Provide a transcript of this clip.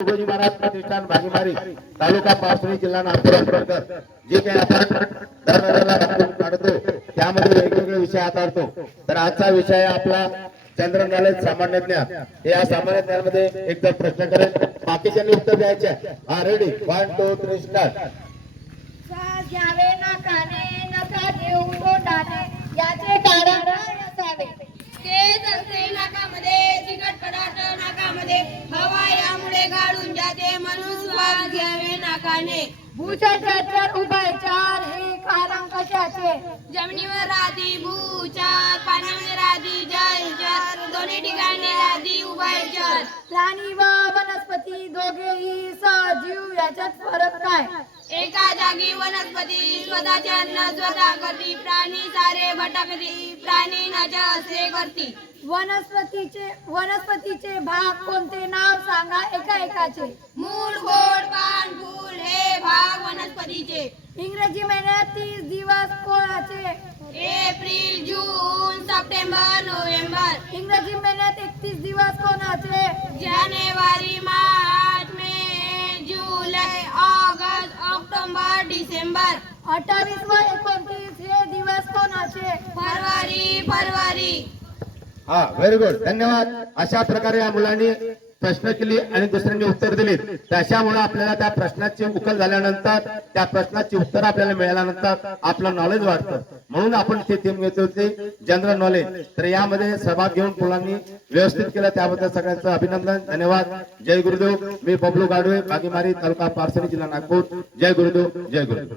तुकोजी महाराज प्रतिष्ठान भागीमारी तालुका पावसणी जिल्हा नागपूर अंबेडकर जे काही आपण दरवेळेला राबवून काढतो त्यामध्ये वेगवेगळे विषय हाताळतो. तर आजचा विषय आहे आपला चंद्रनालय सामान्य ज्ञान. हे या सामान्य ज्ञानमध्ये एकदा प्रश्न करेल बाकीच्यांनी उत्तर द्यायचे. आहे. हा ready one two three start नाकाने. भूषणाचार उभयचार हे कारण कशाचे? जमिनीवर राहती भूचार पाण्यामध्ये राहती जलचर दोन्ही ठिकाणी राहती उभयचर प्राणी व वनस्पती दोघेही सजीव याच्यात फरक काय? एका जागी वनस्पती स्वतःचे अन्न स्वतः करती प्राणी सारे भटकती प्राणी नच असे करती. वनस्पतीचे वनस्पतीचे भाग कोणते? नाव सांगा एका एकाचे मूळ खोड पान इंग्रजी महिन्यात तीस दिवस कोणाचे? April June September November. इंग्रजी महिन्यात एकतीस दिवस कोणाचे? जानेवारी मार्च मे जुलै ऑगस्ट ऑक्टोबर डिसेंबर. अठ्ठावीस व एकोणतीस हे दिवस कोणाचे? फरवरी फरवरी. हा व्हेरी गुड धन्यवाद. अशा प्रकारे या मुलांनी प्रश्न केली आणि दुसऱ्यांनी उत्तर दिली. त्याच्यामुळे आपल्याला त्या प्रश्नाची उकल झाल्यानंतर त्या प्रश्नाची उत्तर आपल्याला मिळाल्यानंतर आपलं नॉलेज वाढतं. म्हणून आपण ते थीम घेतो ते जनरल नॉलेज तर यामध्ये सहभाग घेऊन मुलांनी व्यवस्थित केलं. त्याबद्दल सगळ्यांचं अभिनंदन धन्यवाद. जय गुरुदेव. मी बबलू गाडवे बागीमारी तालुका पारसणी जिल्हा नागपूर. जय गुरुदेव. जय गुरुदेव.